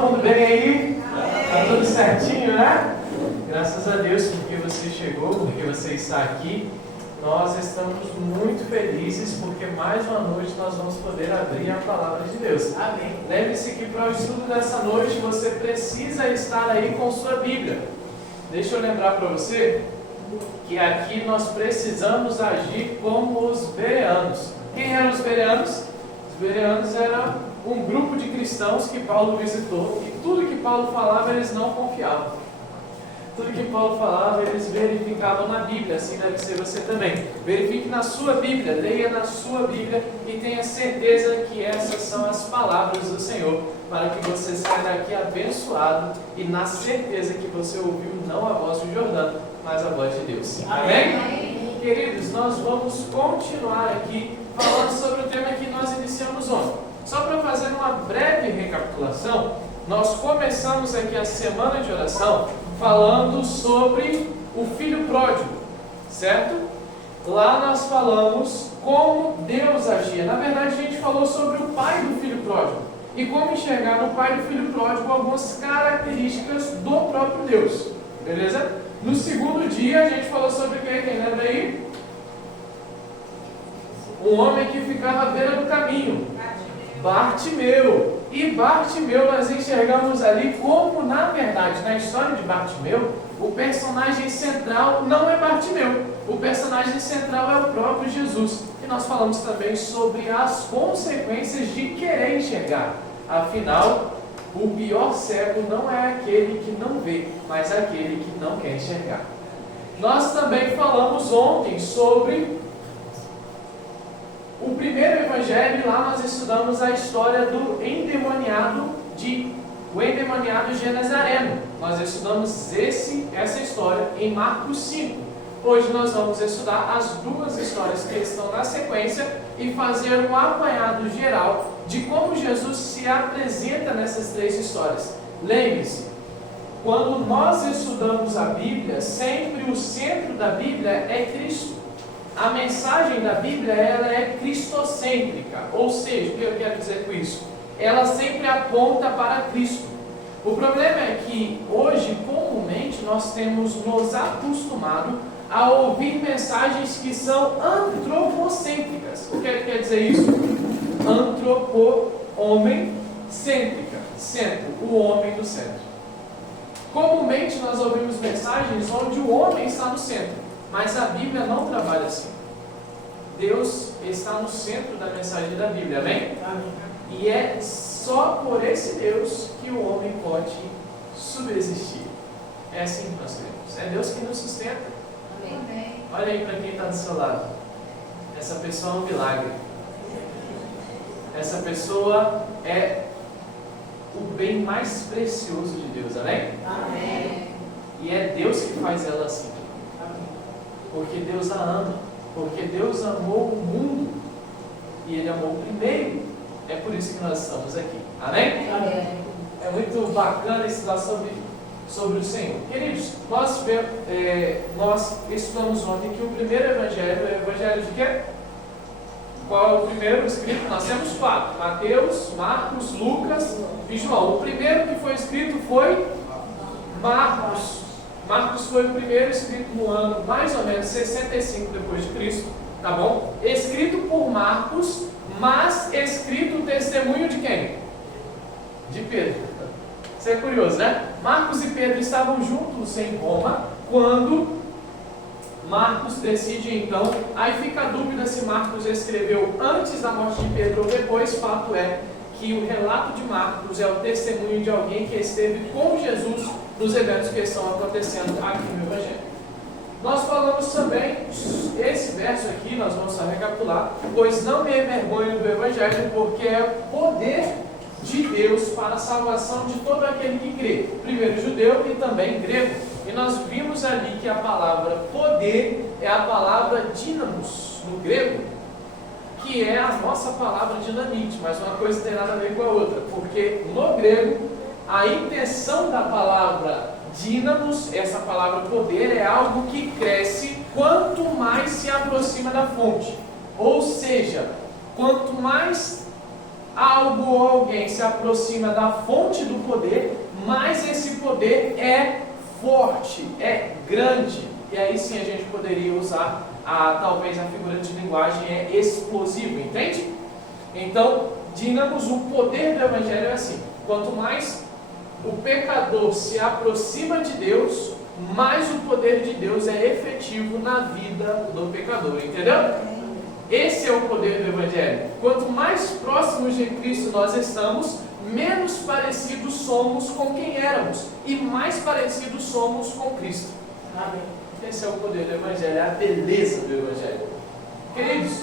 Todo mundo bem aí? Tá tudo certinho, né? Graças a Deus porque você chegou, porque você está aqui. Nós estamos muito felizes porque mais uma noite nós vamos poder abrir a palavra de Deus. Amém. Lembre-se que para o estudo dessa noite você precisa estar aí com sua Bíblia. Deixa eu lembrar para você que aqui nós precisamos agir como os bereanos. Quem eram os bereanos? Os bereanos eram um grupo de cristãos que Paulo visitou e tudo que Paulo falava eles não confiavam. Tudo que Paulo falava eles verificavam na Bíblia, assim deve ser você também. Verifique na sua Bíblia, leia na sua Bíblia e tenha certeza que essas são as palavras do Senhor, para que você saia daqui abençoado e na certeza que você ouviu não a voz do Jordão, mas a voz de Deus. Amém? Amém? Queridos, nós vamos continuar aqui falando sobre o tema que nós iniciamos ontem. Só para fazer uma breve recapitulação, nós começamos aqui a semana de oração falando sobre o filho pródigo, certo? Lá nós falamos como Deus agia. Na verdade, a gente falou sobre o pai do filho pródigo e como enxergar no pai do filho pródigo algumas características do próprio Deus. Beleza? No segundo dia, a gente falou sobre quem lembra aí? Um homem que ficava à beira do caminho. Bartimeu. E Bartimeu nós enxergamos ali como, na verdade, na história de Bartimeu, o personagem central não é Bartimeu. O personagem central é o próprio Jesus. E nós falamos também sobre as consequências de querer enxergar. Afinal, o pior cego não é aquele que não vê, mas aquele que não quer enxergar. Nós também falamos ontem sobre o primeiro evangelho, lá nós estudamos a história do endemoniado Genezareno. Nós estudamos essa história em Marcos 5. Hoje nós vamos estudar as duas histórias que estão na sequência e fazer um apanhado geral de como Jesus se apresenta nessas três histórias. Lembre-se, quando nós estudamos a Bíblia, sempre o centro da Bíblia é Cristo. A mensagem da Bíblia ela é cristocêntrica, ou seja, o que eu quero dizer com isso? Ela sempre aponta para Cristo. O problema é que hoje, comumente, nós temos nos acostumado a ouvir mensagens que são antropocêntricas. O que quer dizer isso? Homem-cêntrica, centro, o homem no centro. Comumente nós ouvimos mensagens onde o homem está no centro. Mas a Bíblia não trabalha assim. Deus está no centro da mensagem da Bíblia, amém? Amém. E é só por esse Deus que o homem pode subsistir. É assim que nós cremos. É Deus que nos sustenta. Amém. Olha aí para quem está do seu lado. Essa pessoa é um milagre. Essa pessoa é o bem mais precioso de Deus, amém? Amém. E é Deus que faz ela assim. Porque Deus a ama, porque Deus amou o mundo e Ele amou primeiro. É por isso que nós estamos aqui. Amém? Amém. É muito bacana estudar sobre o Senhor. Queridos, nós estudamos ontem que o primeiro evangelho é o evangelho de quê? Qual é o primeiro escrito? Nós temos 4: Mateus, Marcos, Lucas e João. O primeiro que foi escrito foi Marcos. Marcos foi o primeiro escrito no ano mais ou menos 65 depois de Cristo, tá bom? Escrito por Marcos, mas escrito o testemunho de quem? De Pedro. Isso é curioso, né? Marcos e Pedro estavam juntos em Roma quando Marcos decide então, aí fica a dúvida se Marcos escreveu antes da morte de Pedro ou depois. Fato é que o relato de Marcos é o testemunho de alguém que esteve com Jesus nos eventos que estão acontecendo aqui no Evangelho. Nós falamos também, esse verso aqui, nós vamos só recapitular: pois não me envergonho do Evangelho, porque é o poder de Deus para a salvação de todo aquele que crê, primeiro judeu e também grego. E nós vimos ali que a palavra poder é a palavra dínamos no grego, que é a nossa palavra dinamite, mas uma coisa tem nada a ver com a outra, porque no grego a intenção da palavra dínamos, essa palavra poder, é algo que cresce quanto mais se aproxima da fonte. Ou seja, quanto mais algo ou alguém se aproxima da fonte do poder, mais esse poder é forte, é grande. E aí sim a gente poderia usar talvez a figura de linguagem é explosivo, entende? Então, digamos, o poder do Evangelho é assim: quanto mais o pecador se aproxima de Deus, mais o poder de Deus é efetivo na vida do pecador, entendeu? Esse é o poder do Evangelho. Quanto mais próximos de Cristo nós estamos, menos parecidos somos com quem éramos e mais parecidos somos com Cristo. Amém. Esse é o poder do Evangelho, é a beleza do Evangelho. Queridos,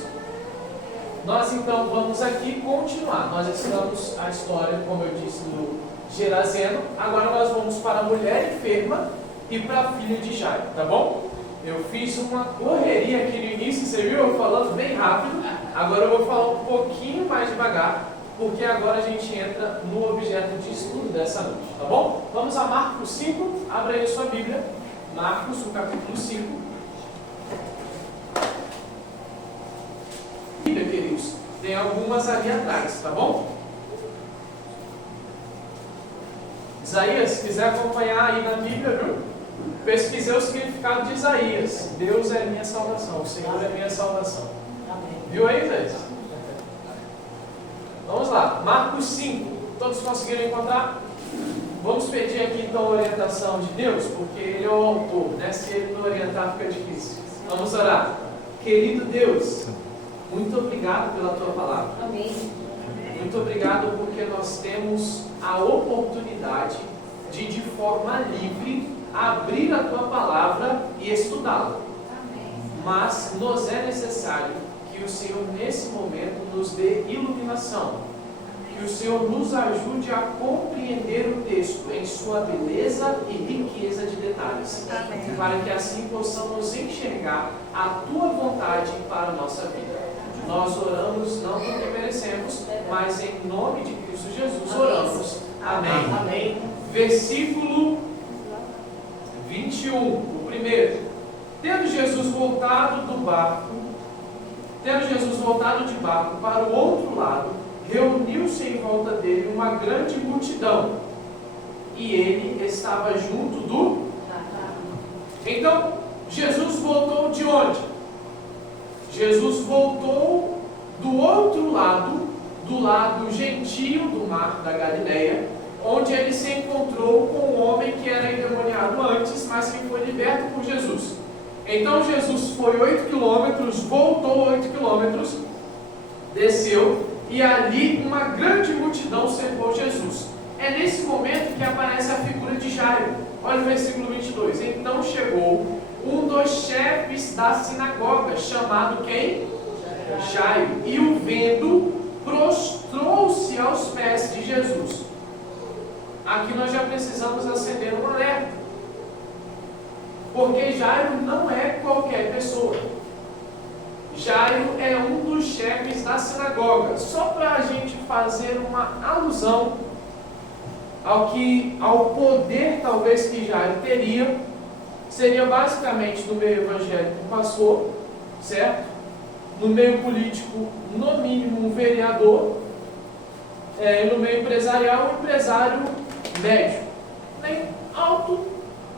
nós então vamos aqui continuar. Nós estamos a história, como eu disse, do Gerazeno. Agora nós vamos para a mulher enferma e para a filha de Jairo, tá bom? Eu fiz uma correria aqui no início, você viu? Eu falando bem rápido. Agora eu vou falar um pouquinho mais devagar, porque agora a gente entra no objeto de estudo dessa noite, tá bom? Vamos a Marcos 5, abra aí a sua Bíblia. Marcos, o capítulo 5. Bíblia, queridos, tem algumas ali atrás, tá bom? Isaías, se quiser acompanhar aí na Bíblia, viu? Pesquisei o significado de Isaías. Deus é minha salvação, o Senhor é minha salvação. Viu aí, Isaías? Vamos lá, Marcos 5. Todos conseguiram encontrar? Vamos pedir aqui então a orientação de Deus, porque Ele é o autor, né? Se Ele não orientar fica difícil. Vamos orar. Querido Deus, muito obrigado pela Tua palavra. Amém. Muito obrigado porque nós temos a oportunidade de forma livre, abrir a Tua palavra e estudá-la. Mas nos é necessário que o Senhor nesse momento nos dê iluminação. Que o Senhor nos ajude a compreender o texto em sua beleza e riqueza de detalhes. Amém. Para que assim possamos enxergar a Tua vontade para a nossa vida. Nós oramos não porque merecemos, mas em nome de Cristo Jesus oramos. Amém. Amém. Versículo 21, o primeiro. Tendo Jesus voltado de barco para o outro lado, reuniu-se em volta dele uma grande multidão, e ele estava junto do... Então, Jesus voltou de onde? Jesus voltou do outro lado, do lado gentio do mar da Galileia, onde ele se encontrou com um homem que era endemoniado antes, mas que foi liberto por Jesus. Então Jesus foi 8 quilômetros, voltou 8 quilômetros, desceu, e ali uma grande multidão cercou Jesus. É nesse momento que aparece a figura de Jairo. Olha o versículo 22. Então chegou um dos chefes da sinagoga, chamado quem? Jairo. E o vendo, prostrou-se aos pés de Jesus. Aqui nós já precisamos acender um alerta. Porque Jairo não é qualquer pessoa. Jairo é um dos chefes da sinagoga. Só para a gente fazer uma alusão ao poder talvez que Jairo teria, seria basicamente no meio evangélico um pastor, certo? No meio político, no mínimo um vereador, e no meio empresarial um empresário médio. Nem alto,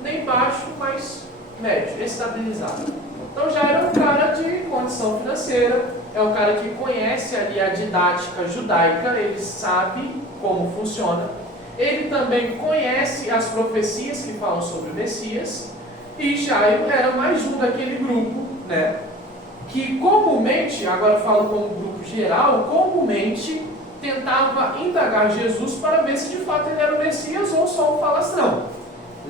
nem baixo, mas médio, estabilizado. Então já era um cara de condição financeira, é um cara que conhece ali a didática judaica, ele sabe como funciona. Ele também conhece as profecias que falam sobre o Messias. E Jairo era mais um daquele grupo, né? Que comumente, agora falo como grupo geral, comumente tentava indagar Jesus para ver se de fato ele era o Messias ou só um falastrão.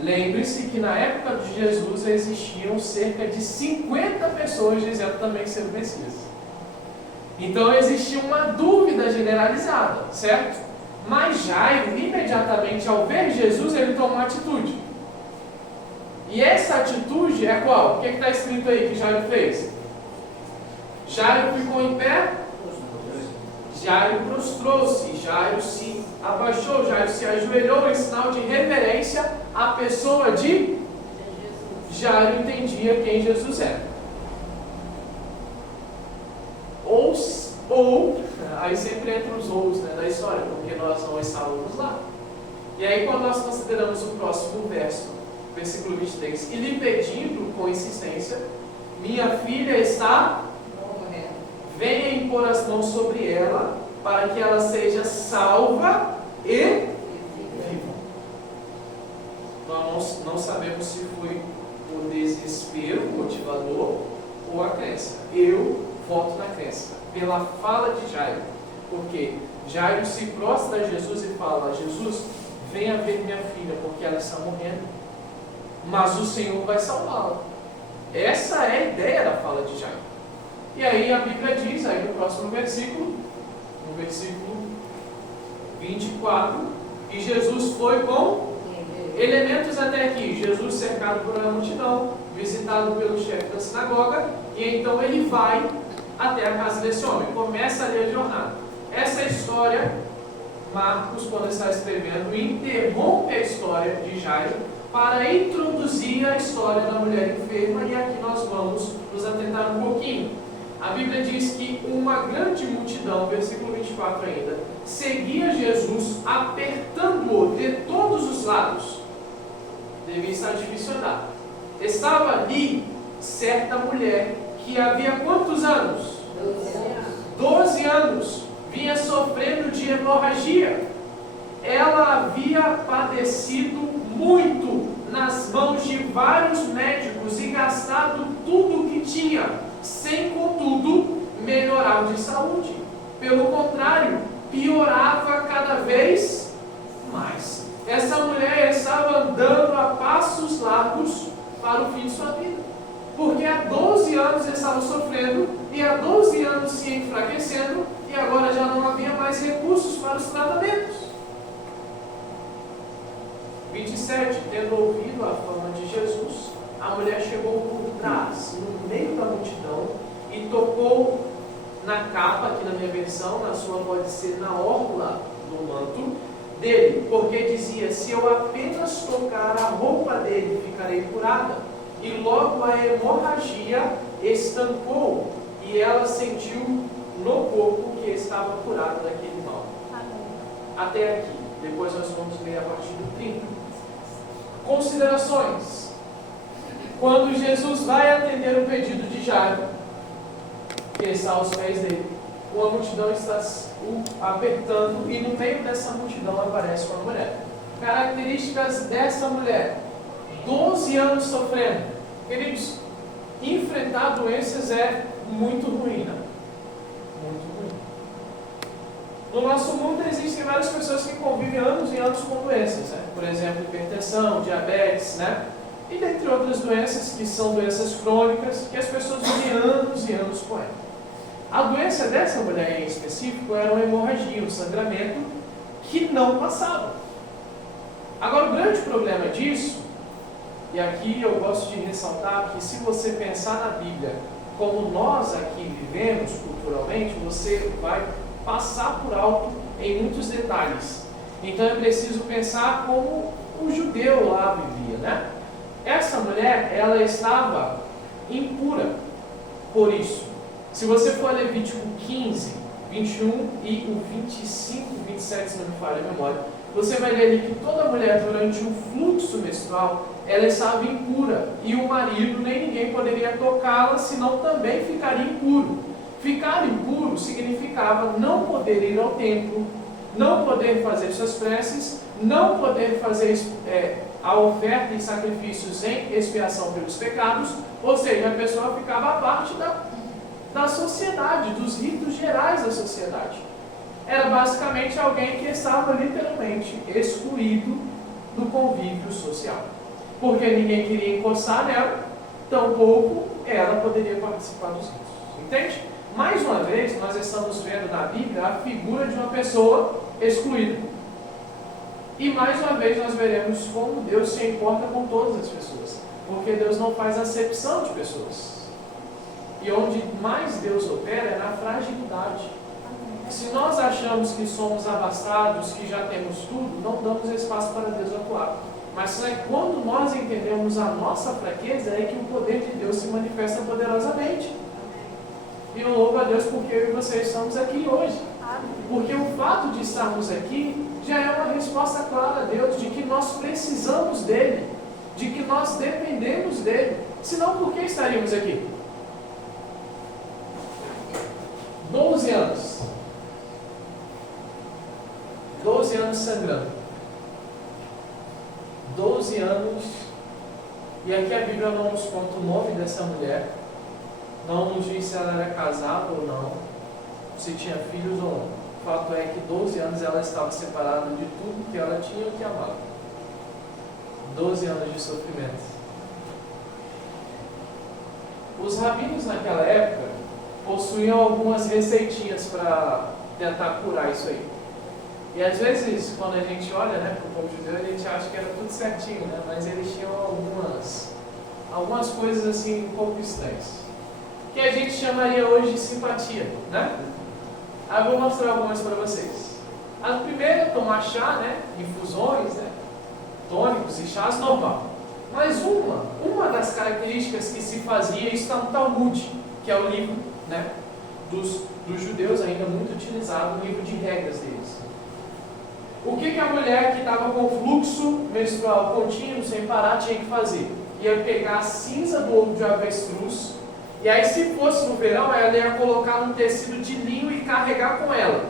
Lembre-se que na época de Jesus existiam cerca de 50 pessoas dizendo também ser o Messias. Então existia uma dúvida generalizada, certo? Mas Jairo, imediatamente ao ver Jesus, ele tomou uma atitude. E essa atitude é qual? O que está escrito aí que Jairo fez? Jairo ficou em pé, Jairo prostrou-se, Jairo se abaixou, Jairo se ajoelhou em sinal de reverência à pessoa de Jairo. Entendia quem Jesus era. Ou a Aí sempre entram os rolos, né, da história, porque nós não estávamos lá. E aí quando nós consideramos o próximo verso, versículo 23, e lhe pedindo com insistência, minha filha está morrendo, venha impor as mãos sobre ela, para que ela seja salva e viva. Nós não sabemos se foi o desespero motivador ou a crença. Eu voto na crença, pela fala de Jairo, porque Jairo se prostra a Jesus e fala: Jesus, venha ver minha filha, porque ela está morrendo, mas o Senhor vai salvá-la. Essa é a ideia da fala de Jairo. E aí a Bíblia diz, aí no próximo versículo, no versículo 24, e Jesus foi com elementos até aqui. Jesus cercado por uma multidão, visitado pelo chefe da sinagoga, e então ele vai até a casa desse homem, começa ali a jornada. Essa história, Marcos, quando está escrevendo, interrompe a história de Jairo para introduzir a história da mulher enferma, e aqui nós vamos nos atentar um pouquinho. A Bíblia diz que uma grande multidão, versículo 24 ainda, seguia Jesus, apertando-o de todos os lados. Devia estar difícil andar. Estava ali certa mulher que havia quantos anos? 12 anos. Vinha sofrendo de hemorragia. Ela havia padecido muito nas mãos de vários médicos e gastado tudo o que tinha, sem contudo melhorar de saúde. Pelo contrário, piorava cada vez mais. Essa mulher estava andando a passos largos para o fim de sua vida, porque há 12 anos estava sofrendo e há 12 anos se enfraquecendo, e agora já não havia mais recursos para os tratamentos. 27. Tendo ouvido a fama de Jesus, a mulher chegou por trás, no meio da multidão, e tocou na capa, aqui na minha versão, na sua pode ser na orla do manto dele, porque dizia: se eu apenas tocar a roupa dele, ficarei curada. E logo a hemorragia estancou, e ela sentiu no corpo que estava curada daquele mal. Até aqui. Depois nós vamos ler a partir do 30. Considerações. Quando Jesus vai atender o pedido de Jairo, que está aos pés dele, uma multidão está o apertando, e no meio dessa multidão aparece uma mulher. Características dessa mulher: 12 anos sofrendo. Queridos, enfrentar doenças é muito ruim, né? Muito ruim. No nosso mundo existem várias pessoas que convivem anos e anos com doenças, né? Por exemplo, hipertensão, diabetes, né? E dentre outras doenças que são doenças crônicas, que as pessoas vivem anos e anos com ela. A doença dessa mulher em específico era uma hemorragia, um sangramento que não passava. Agora, o grande problema disso, e aqui eu gosto de ressaltar que se você pensar na Bíblia como nós aqui vivemos culturalmente, você vai passar por alto em muitos detalhes. Então é preciso pensar como o judeu lá vivia, né? Essa mulher, ela estava impura por isso. Se você for ler Levítico 15, 21 e o 25, 27, se não me falha a memória, você vai ler ali que toda mulher durante o fluxo menstrual, ela estava impura, e o marido nem ninguém poderia tocá-la, senão também ficaria impuro. Ficar impuro significava não poder ir ao templo, não poder fazer suas preces, não poder fazer a oferta e sacrifícios em expiação pelos pecados, ou seja, a pessoa ficava à parte da sociedade, dos ritos gerais da sociedade. Era basicamente alguém que estava literalmente excluído do convívio social, porque ninguém queria encostar nela, tampouco ela poderia participar dos ritos. Entende? Mais uma vez, nós estamos vendo na Bíblia a figura de uma pessoa excluída. E mais uma vez nós veremos como Deus se importa com todas as pessoas, porque Deus não faz acepção de pessoas. E onde mais Deus opera é na fragilidade. Se nós achamos que somos abastados, que já temos tudo, não damos espaço para Deus atuar. Mas é quando nós entendemos a nossa fraqueza é que o poder de Deus se manifesta poderosamente. E eu louvo a Deus porque eu e você estamos aqui hoje. Porque o fato de estarmos aqui já é uma resposta clara a Deus de que nós precisamos dele, de que nós dependemos dele. Senão, por que estaríamos aqui? 12 anos. 12 anos sangrando. 12 anos. E aqui a Bíblia não nos conta o nome dessa mulher. Não nos diz se ela era casada ou não, se tinha filhos ou não. O fato é que 12 anos ela estava separada de tudo que ela tinha e que amava. 12 anos de sofrimento. Os rabinos naquela época possuíam algumas receitinhas para tentar curar isso aí. E às vezes, quando a gente olha, né, para o povo judeu, a gente acha que era tudo certinho, né? Mas eles tinham algumas coisas assim um pouco estranhas, que a gente chamaria hoje de simpatia, né? Aí eu vou mostrar algumas para vocês. A primeira é tomar chá, né? Infusões, né? Tônicos e chás normal. Mas uma das características que se fazia, isso está no Talmud, que é o livro, né, dos judeus, ainda muito utilizado, o livro de regras deles. O que a mulher que estava com fluxo menstrual contínuo, sem parar, tinha que fazer? Ia pegar a cinza do ovo de avestruz, e aí, se fosse no verão, ela ia colocar num tecido de linho e carregar com ela.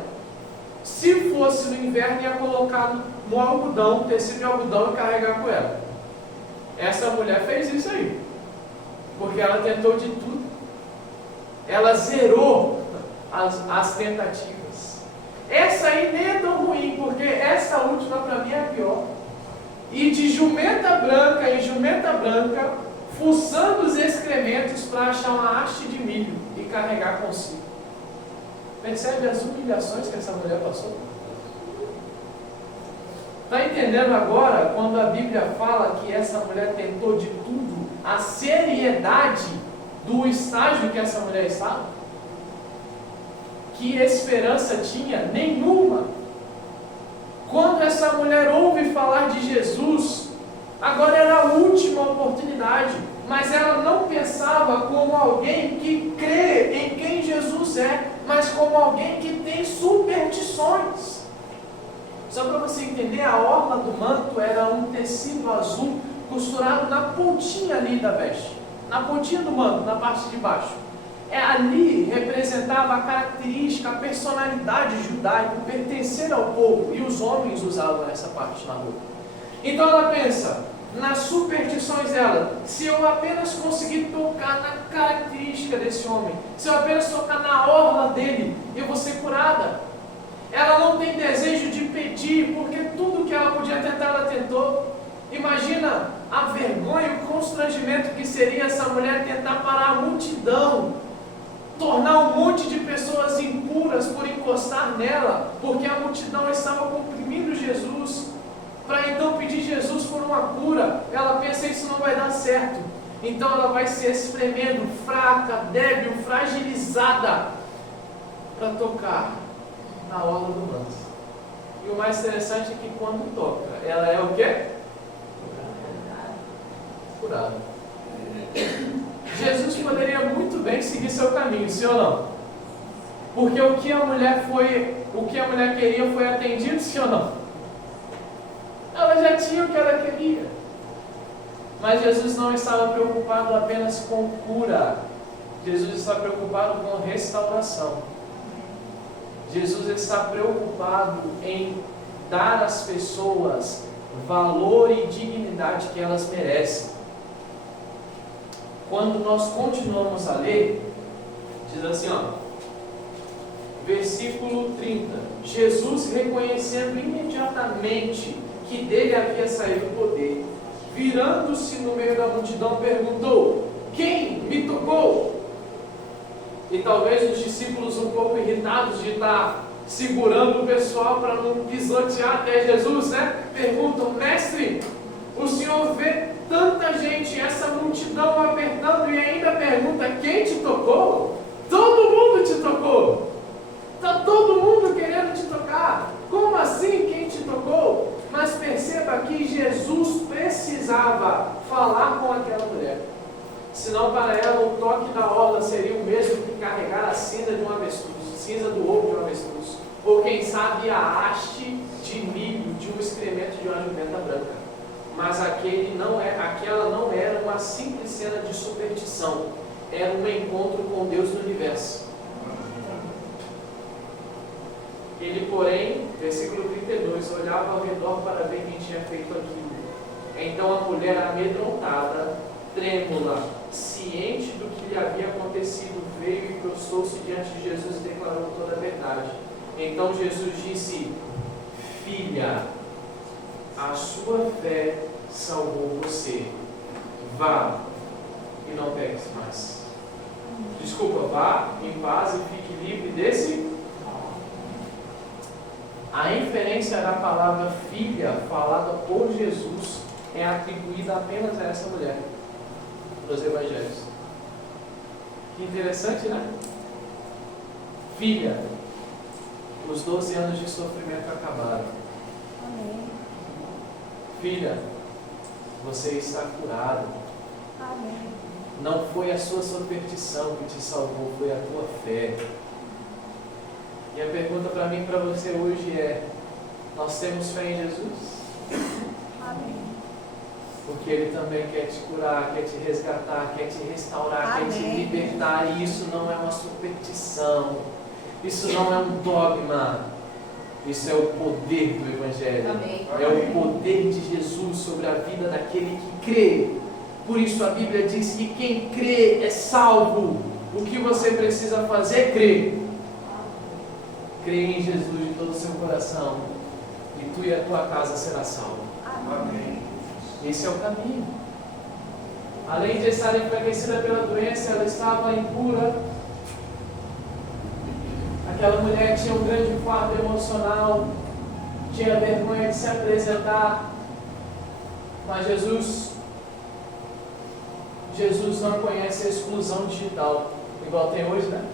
Se fosse no inverno, ia colocar no algodão, tecido de algodão, e carregar com ela. Essa mulher fez isso aí, porque ela tentou de tudo. Ela zerou as tentativas. Essa aí nem é tão ruim, porque essa última para mim é a pior. E de jumenta branca em jumenta branca, fuçando os excrementos para achar uma haste de milho e carregar consigo. Percebe as humilhações que essa mulher passou? Está entendendo agora, quando a Bíblia fala que essa mulher tentou de tudo, a seriedade do estágio que essa mulher estava? Que esperança tinha? Nenhuma. Quando essa mulher ouve falar de Jesus, agora era a última oportunidade, mas ela não pensava como alguém que crê em quem Jesus é, mas como alguém que tem superstições. Só para você entender, a orla do manto era um tecido azul costurado na pontinha ali da veste, na pontinha do manto, na parte de baixo. Ali representava a característica, a personalidade judaica, pertencer ao povo, e os homens usavam essa parte na roupa. Então ela pensa nas superstições dela: se eu apenas conseguir tocar na característica desse homem, se eu apenas tocar na orla dele, eu vou ser curada. Ela não tem desejo de pedir, porque tudo que ela podia tentar, ela tentou. Imagina a vergonha e o constrangimento que seria essa mulher tentar parar a multidão, tornar um monte de pessoas impuras por encostar nela, porque a multidão estava comprimindo Jesus, para então pedir Jesus por uma cura. Ela pensa: isso não vai dar certo. Então ela vai se espremendo, fraca, débil, fragilizada, para tocar na orla do manto. E o mais interessante é que quando toca, ela é o quê? Curada. Jesus poderia muito bem seguir seu caminho, sim ou não? Porque o que a mulher queria foi atendido, sim ou não? Ela já tinha o que ela queria. Mas Jesus não estava preocupado apenas com cura. Jesus está preocupado com restauração. Jesus está preocupado em dar às pessoas valor e dignidade que elas merecem. Quando nós continuamos a ler, diz assim, versículo 30. Jesus, reconhecendo imediatamente que dele havia saído o poder, virando-se no meio da multidão, perguntou: quem me tocou? E talvez os discípulos, um pouco irritados de estar segurando o pessoal para não pisotear até Jesus, né? Perguntam: mestre, o senhor vê tanta gente, essa multidão apertando, e ainda pergunta: quem te tocou? Todo mundo te tocou. Está todo mundo querendo te tocar. Como assim, quem te tocou? Mas perceba que Jesus precisava falar com aquela mulher. Senão, para ela, o toque na orla seria o mesmo que carregar a cinza de um avestruz, cinza do ovo de um avestruz. ou quem sabe a haste de milho de um excremento de uma jumenta branca. Mas aquela não era uma simples cena de superstição, era um encontro com Deus no universo. Ele, porém, versículo 32, olhava ao redor para ver quem tinha feito aquilo. Então a mulher, amedrontada, trêmula, ciente do que lhe havia acontecido, veio e prostrou-se diante de Jesus e declarou toda a verdade. Então Jesus disse: filha, a sua fé salvou você. Vá e não peques mais. Desculpa, vá em paz e fique livre desse. A inferência da palavra filha, falada por Jesus, é atribuída apenas a essa mulher nos evangelhos. Que interessante, né? Filha, os 12 anos de sofrimento acabaram. Amém. Filha, você está curada. Amém. Não foi a sua superstição que te salvou, foi a tua fé. E a pergunta para mim e para você hoje é: nós temos fé em Jesus? Amém. Porque Ele também quer te curar, quer te resgatar, quer te restaurar, Amém. quer te libertar. E isso não é uma superstição, isso não é um dogma, isso é o poder do Evangelho. Amém. É o poder de Jesus sobre a vida daquele que crê. Por isso a Bíblia diz que quem crê é salvo. O que você precisa fazer é crer. Crê em Jesus de todo o seu coração, e tu e a tua casa será salvo. Amém. Esse é o caminho. Além de estar enfraquecida pela doença, ela estava impura. Aquela mulher tinha um grande fardo emocional, tinha vergonha de se apresentar. Mas Jesus não conhece a exclusão digital, igual tem hoje, né?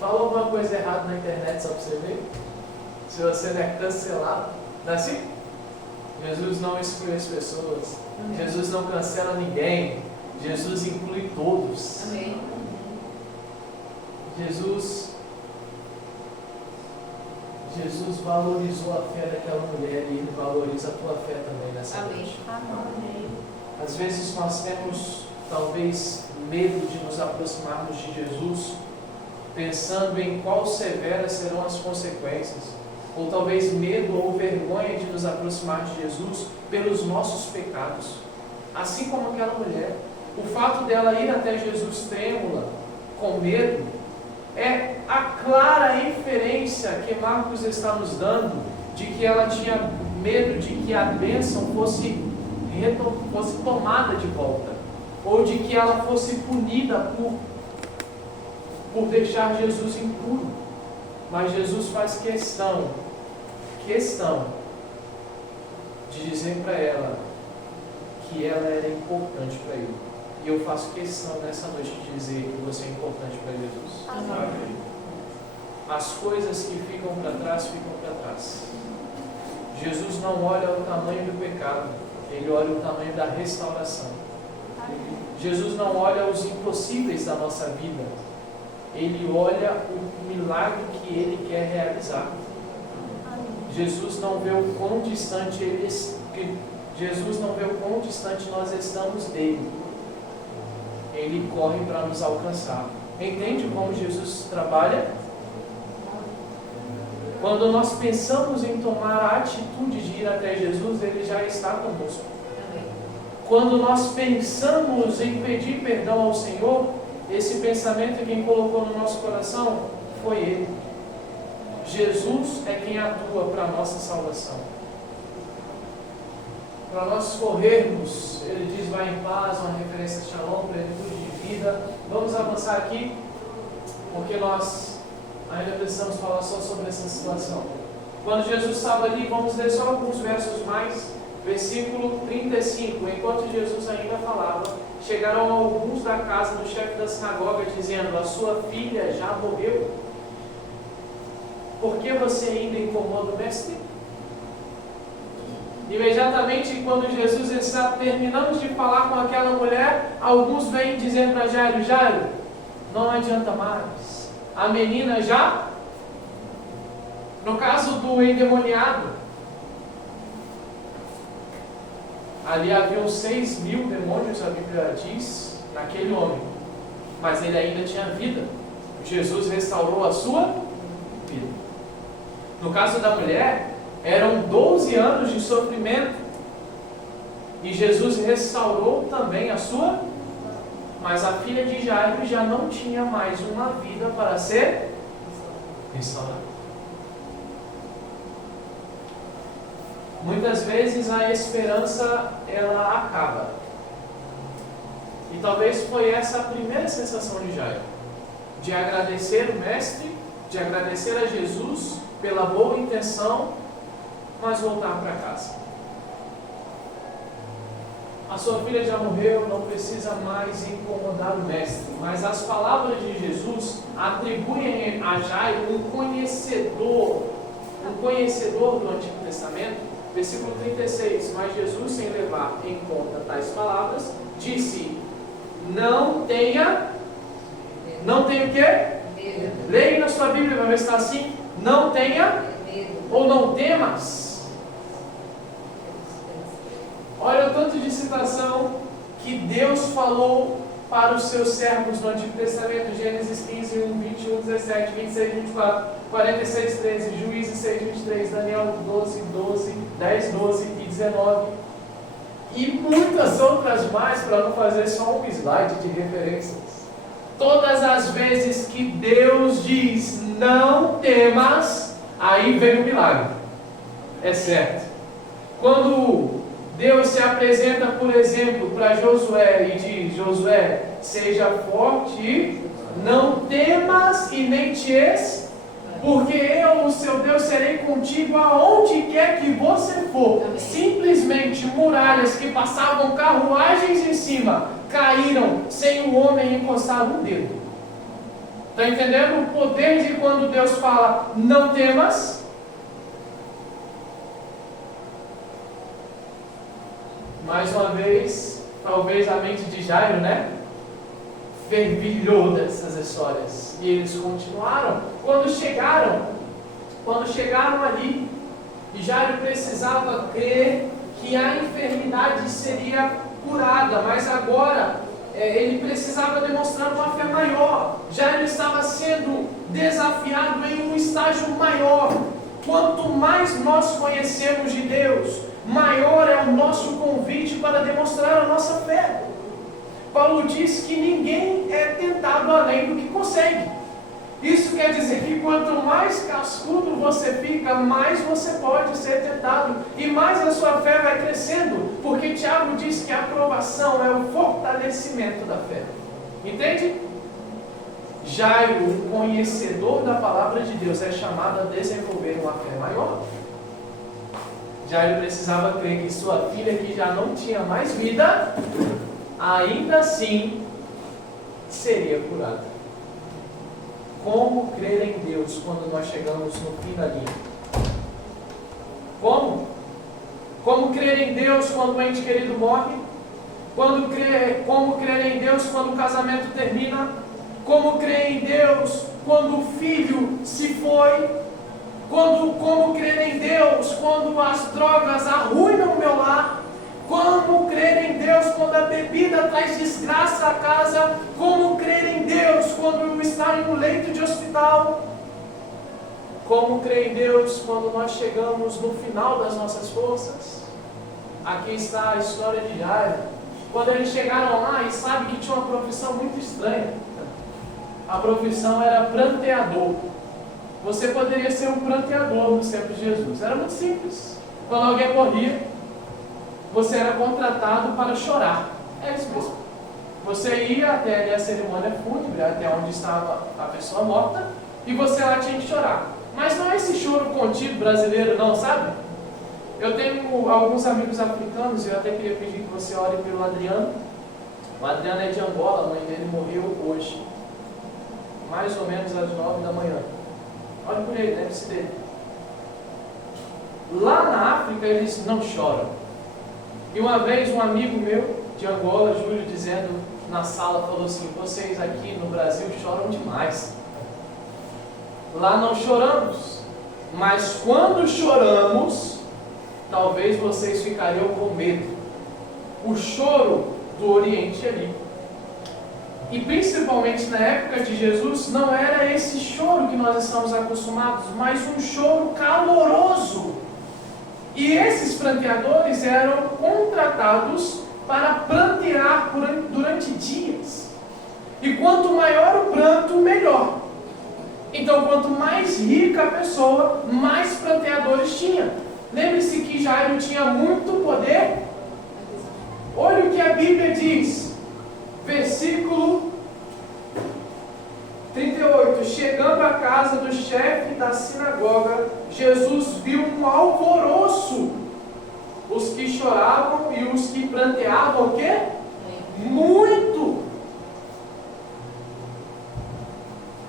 Fala alguma coisa errada na internet só para você ver. Se você não é cancelado, não é assim? Jesus não exclui as pessoas. Amém. Jesus não cancela ninguém. Jesus inclui todos. Amém. Jesus valorizou a fé daquela mulher e Ele valoriza a tua fé também nessa noite. Amém. Às vezes nós temos talvez medo de nos aproximarmos de Jesus, pensando em qual severas serão as consequências, ou talvez medo ou vergonha de nos aproximar de Jesus pelos nossos pecados. Assim como aquela mulher, o fato dela ir até Jesus trêmula, com medo, é a clara inferência que Marcos está nos dando de que ela tinha medo de que a bênção fosse tomada de volta, ou de que ela fosse punida por deixar Jesus impuro. Mas Jesus faz questão de dizer para ela que ela era importante para Ele. E eu faço questão nessa noite de dizer que você é importante para Jesus. Amém. As coisas que ficam para trás, ficam para trás. Jesus não olha o tamanho do pecado, Ele olha o tamanho da restauração. Jesus não olha os impossíveis da nossa vida, Ele olha o milagre que Ele quer realizar. Jesus não vê o quão distante nós estamos dele. Ele corre para nos alcançar. Entende como Jesus trabalha? Quando nós pensamos em tomar a atitude de ir até Jesus, Ele já está conosco. Quando nós pensamos em pedir perdão ao Senhor, esse pensamento quem colocou no nosso coração foi Ele. Jesus é quem atua para a nossa salvação. Para nós corrermos, Ele diz: vai em paz, uma referência a Shalom, plenitude de vida. Vamos avançar aqui, porque nós ainda precisamos falar só sobre essa situação. Quando Jesus estava ali, vamos ler só alguns versos mais. Versículo 35, enquanto Jesus ainda falava, chegaram alguns da casa do chefe da sinagoga, dizendo: a sua filha já morreu. Por que você ainda incomoda o mestre? Imediatamente, quando Jesus está terminando de falar com aquela mulher, alguns vêm dizer para Jairo: Jairo, não adianta mais, a menina já No caso do endemoniado, ali haviam 6.000 demônios, a Bíblia diz, naquele homem. Mas ele ainda tinha vida. Jesus restaurou a sua vida. No caso da mulher, eram 12 anos de sofrimento. E Jesus restaurou também a sua. Mas a filha de Jairo já não tinha mais uma vida para ser restaurada. Muitas vezes a esperança, ela acaba. E talvez foi essa a primeira sensação de Jairo. De agradecer o Mestre, de agradecer a Jesus pela boa intenção, mas voltar para casa. A sua filha já morreu, não precisa mais incomodar o Mestre. Mas as palavras de Jesus atribuem a Jairo um conhecedor do Antigo Testamento. Versículo 36, mas Jesus, sem levar em conta tais palavras, disse, não tenha o quê? Leia na sua Bíblia, vai ver se está assim, não tenha ou não temas. Olha o tanto de citação que Deus falou para os seus servos no Antigo Testamento, Gênesis 15, 1, 21, 17, 26, 24, 46, 13, Juízes 6, 23, Daniel 12, 12, 10, 12 e 19. E muitas outras mais, para não fazer só um slide de referências. Todas as vezes que Deus diz, não temas, aí vem o milagre. É certo. Quando Deus se apresenta, por exemplo, para Josué e diz, Josué, seja forte, não temas e nem te esqueças, porque eu, o seu Deus, serei contigo aonde quer que você for. Simplesmente muralhas que passavam carruagens em cima, caíram sem o homem encostar um dedo. Está entendendo o poder de quando Deus fala, não temas? Mais uma vez, talvez a mente de Jairo, fervilhou dessas histórias. E eles continuaram. Quando chegaram ali, e Jairo precisava crer que a enfermidade seria curada, mas agora ele precisava demonstrar uma fé maior. Jairo estava sendo desafiado em um estágio maior. Quanto mais nós conhecemos de Deus, maior é o nosso convite para demonstrar a nossa fé. Paulo diz que ninguém é tentado além do que consegue. Isso quer dizer que quanto mais cascudo você fica, mais você pode ser tentado. E mais a sua fé vai crescendo. Porque Tiago diz que a aprovação é o fortalecimento da fé. Entende? Jairo, um conhecedor da palavra de Deus, é chamado a desenvolver uma fé maior. Jairo precisava crer que sua filha, que já não tinha mais vida, ainda assim seria curada. Como crer em Deus quando nós chegamos no fim da linha? Como? Como crer em Deus quando o ente querido morre? Como crer em Deus quando o casamento termina? Como crer em Deus quando o filho se foi? Como crer em Deus quando as drogas arruinam o meu lar? Como crer em Deus quando a bebida traz desgraça à casa? Como crer em Deus quando está em um leito de hospital? Como crer em Deus quando nós chegamos no final das nossas forças? Aqui está a história de Jairo. Quando eles chegaram lá e sabe que tinha uma profissão muito estranha. A profissão era pranteador. Você poderia ser um pranteador no tempo de Jesus. Era muito simples. Quando alguém morria, você era contratado para chorar. É isso mesmo. Você ia até ali a cerimônia fúnebre, até onde estava a pessoa morta, e você lá tinha que chorar. Mas não é esse choro contido brasileiro não, sabe? Eu tenho alguns amigos africanos, e eu até queria pedir que você ore pelo Adriano. O Adriano é de Angola, a mãe dele morreu hoje. Mais ou menos às 9 da manhã. Olhe por ele, lembre-se dele. Lá na África eles não choram. E uma vez um amigo meu de Angola, Júlio, dizendo na sala, falou assim, vocês aqui no Brasil choram demais. Lá não choramos. Mas quando choramos, talvez vocês ficariam com medo. O choro do Oriente ali. E principalmente na época de Jesus, não era esse choro que nós estamos acostumados, mas um choro caloroso. E esses pranteadores eram contratados para prantear durante dias. E quanto maior o pranto, melhor. Então, quanto mais rica a pessoa, mais pranteadores tinha. Lembre-se que Jairo tinha muito poder. Olha o que a Bíblia diz. Versículo 38. Chegando à casa do chefe da sinagoga, Jesus viu um alvoroço. Os que choravam e os que pranteavam o quê? Muito.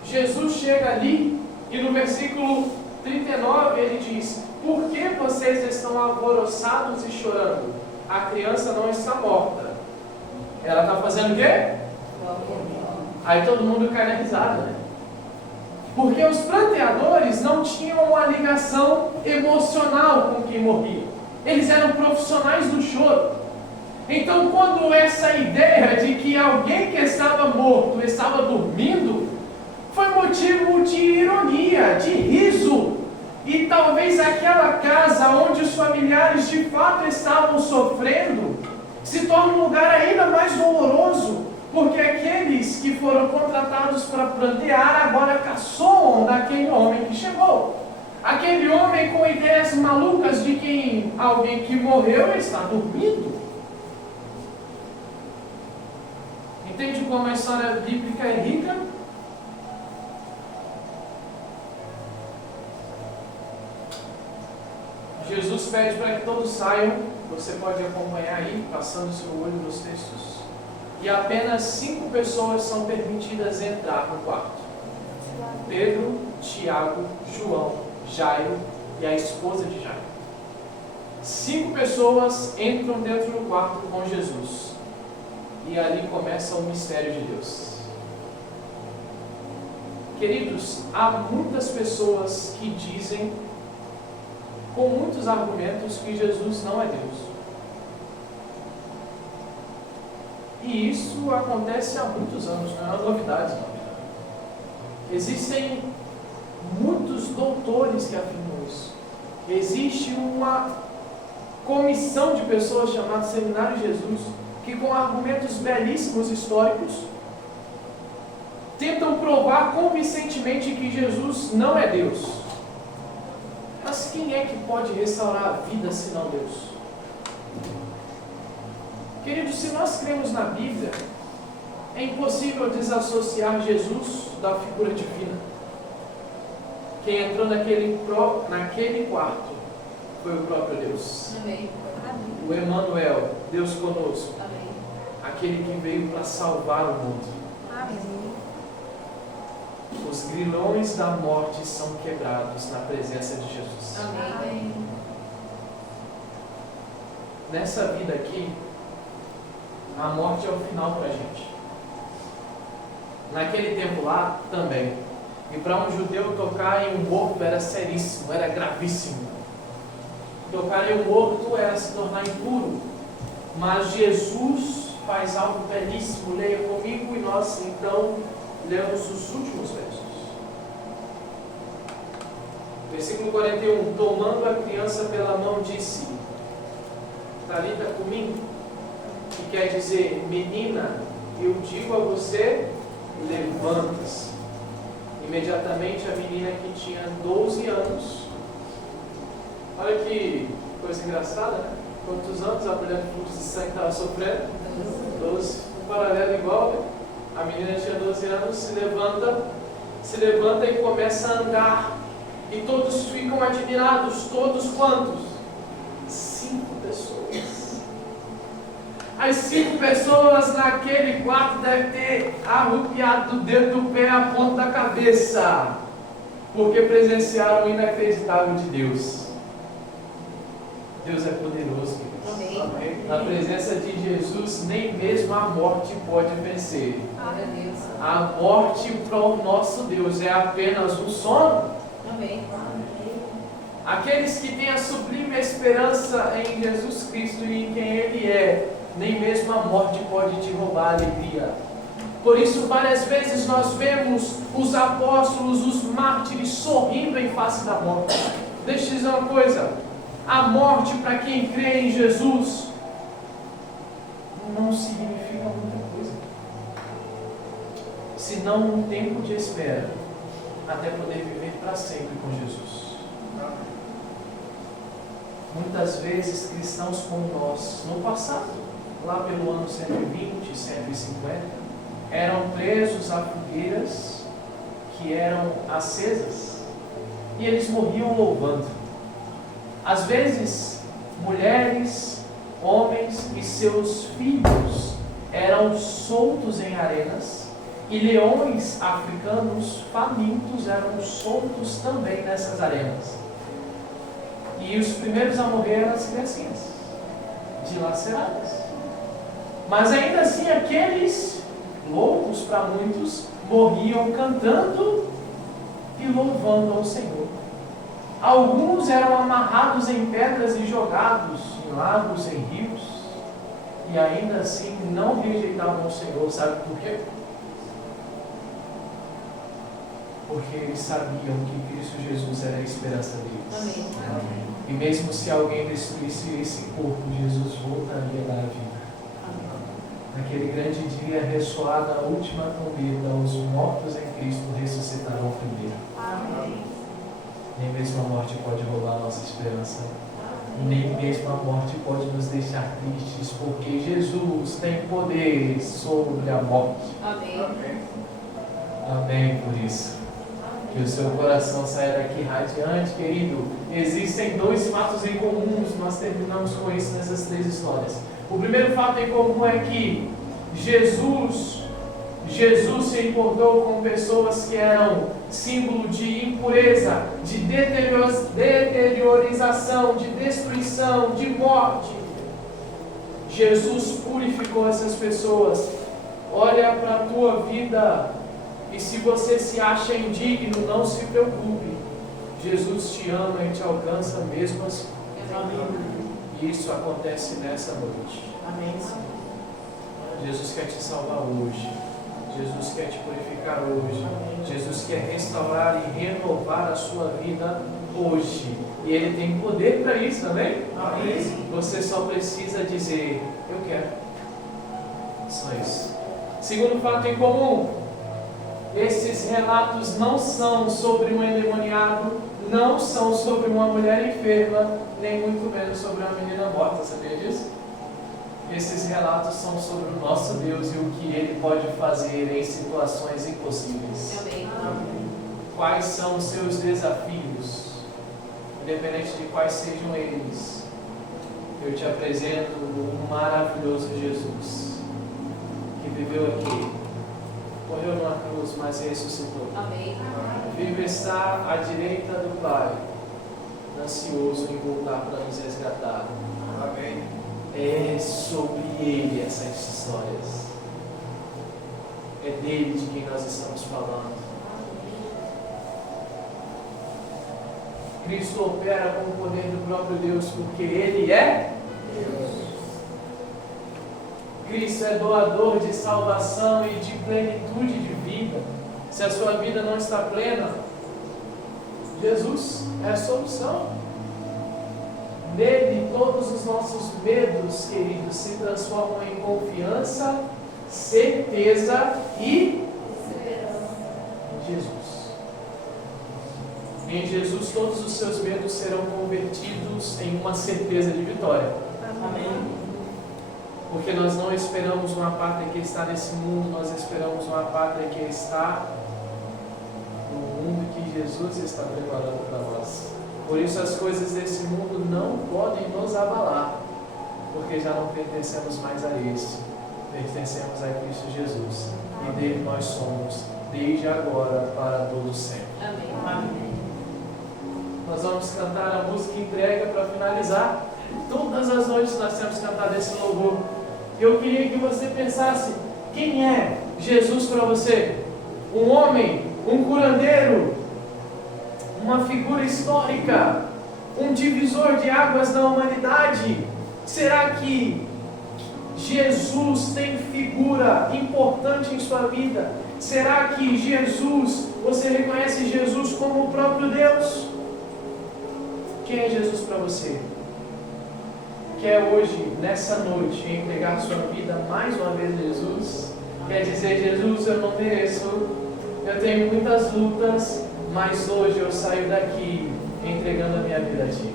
Jesus chega ali e no versículo 39 ele diz: por que vocês estão alvoroçados e chorando? A criança não está morta. Ela está fazendo o quê? Aí todo mundo cai na risada, né? Porque os pranteadores não tinham uma ligação emocional com quem morria. Eles eram profissionais do choro. Então, quando essa ideia de que alguém que estava morto estava dormindo, foi motivo de ironia, de riso. E talvez aquela casa onde os familiares de fato estavam sofrendo se torne um lugar ainda mais doloroso, porque aqueles que foram contratados para prantear agora caçoam daquele homem que chegou. Aquele homem com ideias malucas de que alguém que morreu está dormindo. Entende como a história bíblica é rica? Jesus pede para que todos saiam. Você pode acompanhar aí, passando seu olho nos textos. E apenas 5 pessoas são permitidas entrar no quarto: Pedro, Tiago, João, Jairo e a esposa de Jairo. 5 pessoas entram dentro do quarto com Jesus. E ali começa o mistério de Deus. Queridos, há muitas pessoas que dizem, com muitos argumentos, que Jesus não é Deus. E isso acontece há muitos anos, não é uma novidade, não. Existem muitos doutores que afirmam isso. Existe uma comissão de pessoas chamada Seminário Jesus, que com argumentos belíssimos históricos tentam provar convincentemente que Jesus não é Deus. Mas quem é que pode restaurar a vida senão Deus? Queridos, se nós cremos na Bíblia, é impossível desassociar Jesus da figura divina. Quem entrou naquele quarto foi o próprio Deus. Amém. O Emmanuel, Deus conosco. Amém. Aquele que veio para salvar o mundo. Amém. Os grilhões da morte são quebrados na presença de Jesus. Amém. Nessa vida aqui, a morte é o final para a gente. Naquele tempo lá, também. E para um judeu tocar em um morto era seríssimo, era gravíssimo. Tocar em um morto era se tornar impuro. Mas Jesus faz algo belíssimo. Leia comigo e nós então lemos os últimos versos. Versículo 41. Tomando a criança pela mão, disse: Talita cumi, que quer dizer, menina, eu digo a você, levanta-se. Imediatamente a menina, que tinha 12 anos, olha que coisa engraçada, né? Quantos anos a mulher de fluxo de sangue estava sofrendo? 12. Um paralelo igual, né? A menina tinha 12 anos, se levanta e começa a andar. E todos ficam admirados. Todos quantos? 5 pessoas. As 5 pessoas naquele quarto devem ter arrupiado do dedo do pé à ponta da cabeça, porque presenciaram o inacreditável de Deus. Deus é poderoso, queridos. Amém. Na presença de Jesus, nem mesmo a morte pode vencer. Glória a Deus. A morte para o nosso Deus é apenas um sono. Amém. Aqueles que têm a sublime esperança em Jesus Cristo e em quem Ele é, nem mesmo a morte pode te roubar a alegria. Por isso, várias vezes nós vemos os apóstolos, os mártires, sorrindo em face da morte. Deixa eu dizer uma coisa: a morte para quem crê em Jesus não significa muita coisa, senão um tempo de espera até poder viver para sempre com Jesus. Muitas vezes cristãos como nós, no passado, lá pelo ano 120, 150, eram presos a fogueiras que eram acesas e eles morriam louvando. Às vezes, mulheres, homens e seus filhos eram soltos em arenas e leões africanos famintos eram soltos também nessas arenas. E os primeiros a morrer eram as criancinhas, dilaceradas. Mas ainda assim, aqueles loucos para muitos morriam cantando e louvando ao Senhor. Alguns eram amarrados em pedras e jogados em lagos, em rios, e ainda assim não rejeitavam o Senhor. Sabe por quê? Porque eles sabiam que Cristo Jesus era a esperança deles. Amém. E mesmo se alguém destruísse esse corpo, Jesus voltaria a dar a vida. Naquele grande dia, ressoada a última trombeta, os mortos em Cristo ressuscitarão primeiro. Amém. Nem mesmo a morte pode roubar a nossa esperança. Nem mesmo a morte pode nos deixar tristes, porque Jesus tem poder sobre a morte. Amém. Amém por isso. Que o seu coração saia daqui radiante, querido. Existem dois fatos em comuns, nós terminamos com isso nessas três histórias. O primeiro fato em comum é que Jesus se importou com pessoas que eram símbolo de impureza, de deteriorização, de destruição, de morte. Jesus purificou essas pessoas. Olha para a tua vida e se você se acha indigno, não se preocupe. Jesus te ama e te alcança mesmo assim. E isso acontece nessa noite. Amém. Jesus quer te salvar hoje. Jesus quer te purificar hoje. Jesus quer restaurar e renovar a sua vida hoje. E Ele tem poder para isso, amém? Amém. Você só precisa dizer: eu quero. Só isso. Segundo fato em comum: esses relatos não são sobre um endemoniado, não são sobre uma mulher enferma, nem muito menos sobre uma menina morta, sabia disso? Esses relatos são sobre o nosso Deus e o que Ele pode fazer em situações impossíveis. Amém. Quais são os seus desafios, independente de quais sejam eles? Eu te apresento o maravilhoso Jesus, que viveu aqui, morreu numa cruz, mas ressuscitou. Amém. Vive está à direita do Pai, ansioso em voltar para nos resgatar. Amém. É sobre Ele essas histórias. É dele de quem nós estamos falando. Cristo opera com o poder do próprio Deus, porque Ele é Deus. Cristo é doador de salvação e de plenitude de vida. Se a sua vida não está plena, Jesus é a solução. Nele, todos os nossos medos, queridos, se transformam em confiança, certeza e esperança em Jesus. Em Jesus, todos os seus medos serão convertidos em uma certeza de vitória. Amém. Porque nós não esperamos uma pátria que está nesse mundo, nós esperamos uma pátria que está no mundo que Jesus está preparando para nós. Por isso as coisas desse mundo não podem nos abalar, porque já não pertencemos mais a este, pertencemos a Cristo Jesus, e dele nós somos, desde agora para todo sempre. Amém. Amém. Nós vamos cantar a música entrega para finalizar. Todas as noites nós temos cantado esse louvor. Eu queria que você pensasse: quem é Jesus para você? Um homem, um curandeiro, uma figura histórica, um divisor de águas da humanidade? Será que Jesus tem figura importante em sua vida? Será que Jesus, você reconhece Jesus como o próprio Deus? Quem é Jesus para você? Quer hoje, nessa noite, entregar sua vida mais uma vez a Jesus? Quer dizer, Jesus, eu não mereço, eu tenho muitas lutas, mas hoje eu saio daqui entregando a minha vida a Ti.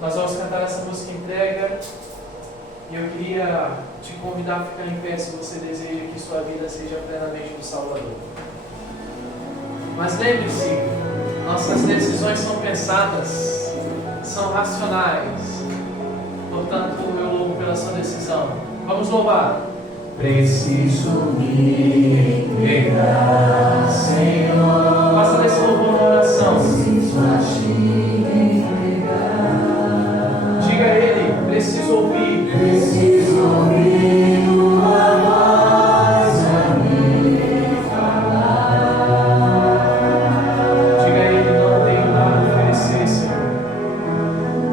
Nós vamos cantar essa música entrega, e eu queria te convidar a ficar em pé se você deseja que sua vida seja plenamente do Salvador. Mas lembre-se, nossas decisões são pensadas, são racionais. Portanto, eu louvo pela sua decisão. Vamos louvar. Preciso me entregar, Senhor. Faça desse louvor uma oração. Preciso a Ti entregar. Diga a Ele, preciso ouvir. Preciso ouvir Tua voz a me falar. Diga a Ele, não tenho nada a oferecer, Senhor.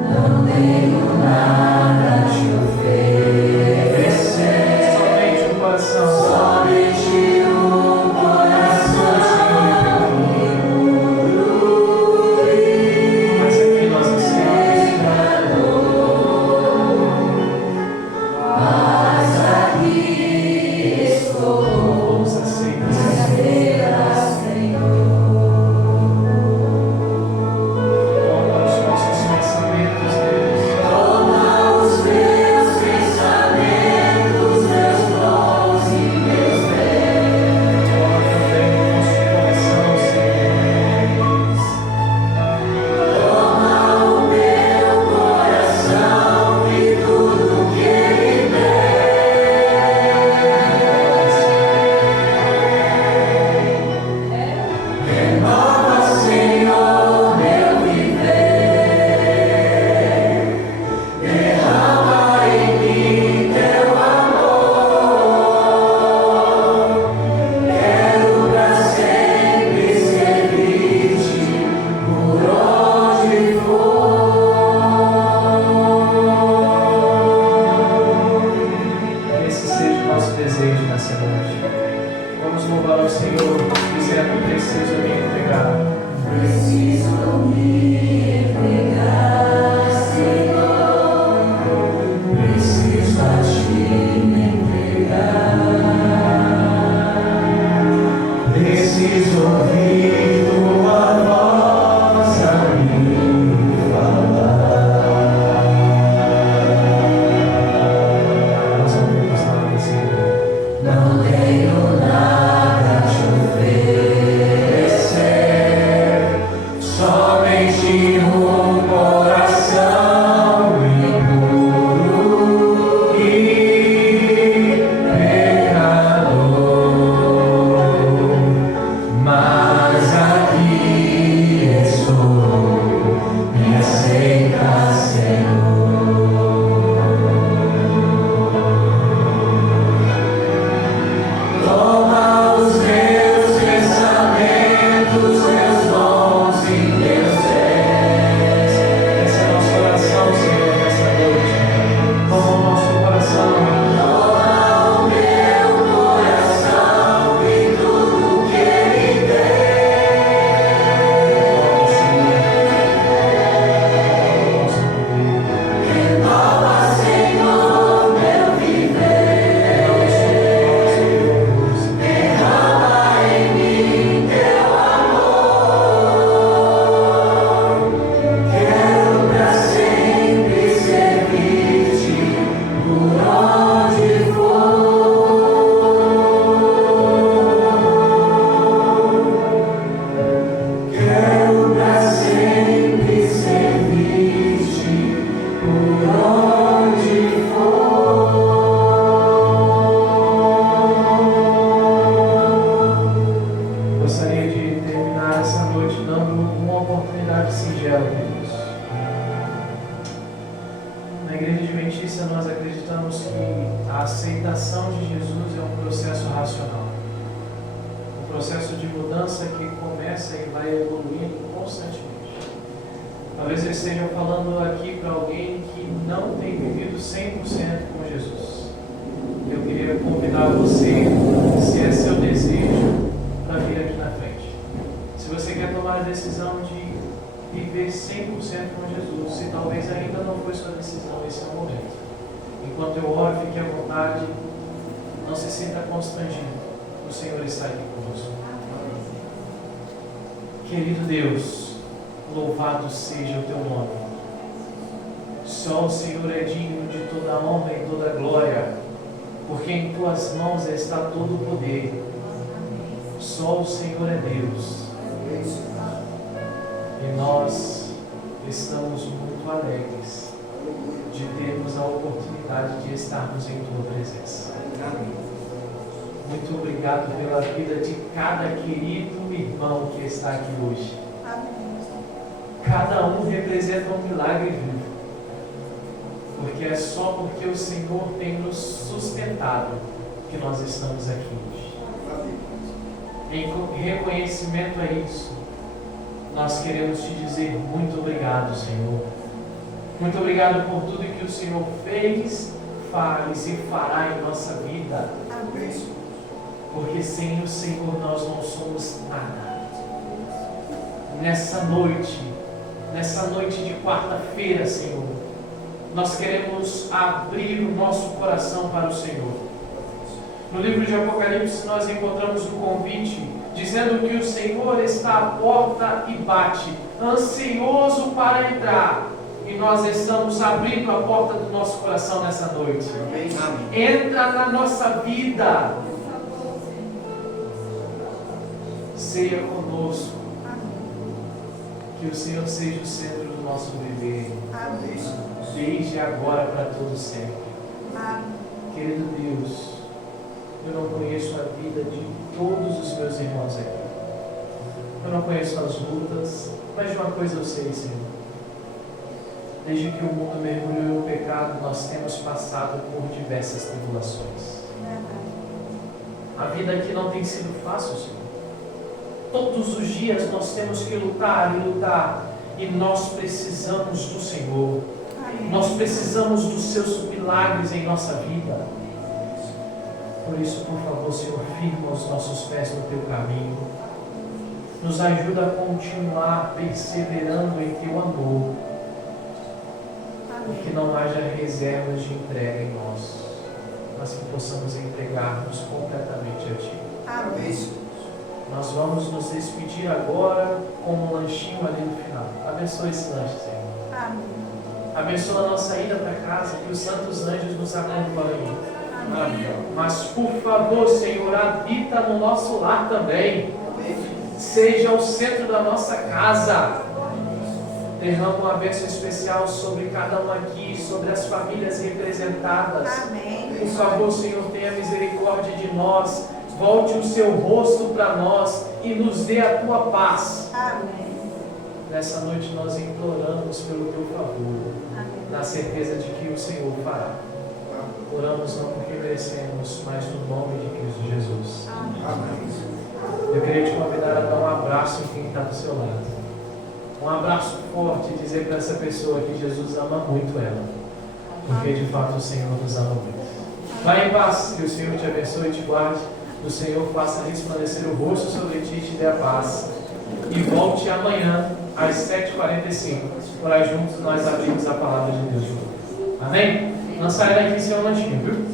Não tenho nada a Te oferecer. Somente um coração. Somente um coração. Mas aqui nós ensinamos. Mas aqui estou. Vamos aceitar, Senhor. Toma os nossos pensamentos, Deus. Toma os meus pensamentos, meus dons e meus bens. Toma também o nosso coração, Senhor. Toma o meu coração e tudo que ele tem. Renova, Senhor, meu viver. Derrama em mim Teu amor. Quero pra sempre servir-Te por onde for. Esse seja o nosso desejo nessa noite. Vamos louvar ao Senhor, dizendo: preciso me entregar. Preciso me entregar, Senhor. Preciso a Ti me entregar. Preciso ouvir Tua voz a me falar. Nós não temos nada, Senhor. Não tenho nada a Te oferecer. Somente um coração impuro e pecador. Mas aqui estou, me aceita, Senhor. Toma os meus pensamentos, meus dons e meus bens. Esse é nosso coração, Senhor, nessa noite. Toma o nosso coração. Toma o meu coração e tudo que ele tem. Renova, Senhor, meu viver. Derrama em mim Teu amor. Quero pra sempre servir-Te por onde for. Quero pra sempre servir-Te por onde for. Gostaria de terminar essa noite dando uma oportunidade singela, Deus. Na Igreja Adventista nós acreditamos que a aceitação de Jesus é um processo racional. Um processo de mudança que começa e vai evoluindo constantemente. Talvez eu esteja falando aqui para alguém que não tem vivido 100% com Jesus. Eu queria convidar você, se é seu desejo, para vir aqui na frente. Se você quer tomar a decisão de viver 100% com Jesus, se talvez ainda não foi sua decisão, esse é o momento. Enquanto eu oro, fique à vontade, não se sinta constrangido. O Senhor está aqui conosco. Querido Deus, louvado seja o teu nome. Só o Senhor é digno de toda honra e toda glória, porque em tuas mãos está todo o poder. Só o Senhor é Deus. E nós estamos muito alegres de termos a oportunidade de estarmos em tua presença. Muito obrigado pela vida de cada querido irmão que está aqui hoje. Cada um representa um milagre vivo. Porque é só porque o Senhor tem nos sustentado que nós estamos aqui hoje. Em reconhecimento a isso, nós queremos te dizer muito obrigado, Senhor. Muito obrigado por tudo que o Senhor fez, faz e fará em nossa vida. Porque sem o Senhor nós não somos nada. Nessa noite de quarta-feira, Senhor, nós queremos abrir o nosso coração para o Senhor. No livro de Apocalipse nós encontramos um convite dizendo que o Senhor está à porta e bate, ansioso para entrar. E nós estamos abrindo a porta do nosso coração nessa noite. Entra na nossa vida. Seja conosco. Que o Senhor seja o centro do nosso viver. Desde agora para todo sempre. Querido Deus, eu não conheço a vida de todos os meus irmãos aqui. Eu não conheço as lutas, mas de uma coisa eu sei, Senhor. Desde que o mundo mergulhou no pecado, nós temos passado por diversas tribulações. A vida aqui não tem sido fácil, Senhor. Todos os dias nós temos que lutar e lutar. E nós precisamos do Senhor. Nós precisamos dos seus milagres em nossa vida. Por isso, por favor, Senhor, firma os nossos pés no teu caminho. Nos ajuda a continuar perseverando em teu amor. E que não haja reservas de entrega em nós, mas que possamos entregar-nos completamente a Ti. Amém. Nós vamos nos despedir agora com um lanchinho ali no final. Abençoe esse lanche, Senhor. Amém. Abençoa a nossa ida para casa, que os santos anjos nos acompanhem. Amém. Mas, por favor, Senhor, habita no nosso lar também. Seja o centro da nossa casa. Derrama uma bênção especial sobre cada um aqui, sobre as famílias representadas. Amém. Por favor, Senhor, tenha misericórdia de nós. Volte o seu rosto para nós e nos dê a tua paz. Amém. Nessa noite nós imploramos pelo teu favor, Amém. na certeza de que o Senhor fará. Oramos não porque merecemos, mas no nome de Cristo Jesus. Amém. Eu queria te convidar a dar um abraço em quem está do seu lado. Um abraço forte e dizer para essa pessoa que Jesus ama muito ela. Porque de fato o Senhor nos ama muito. Vai em paz, que o Senhor te abençoe e te guarde. O Senhor faça resplandecer o rosto sobre ti e te dê a paz. E volte amanhã às 7h45. Para juntos nós abrimos a palavra de Deus. Amém? Não saia daqui sem um lanchinho, viu?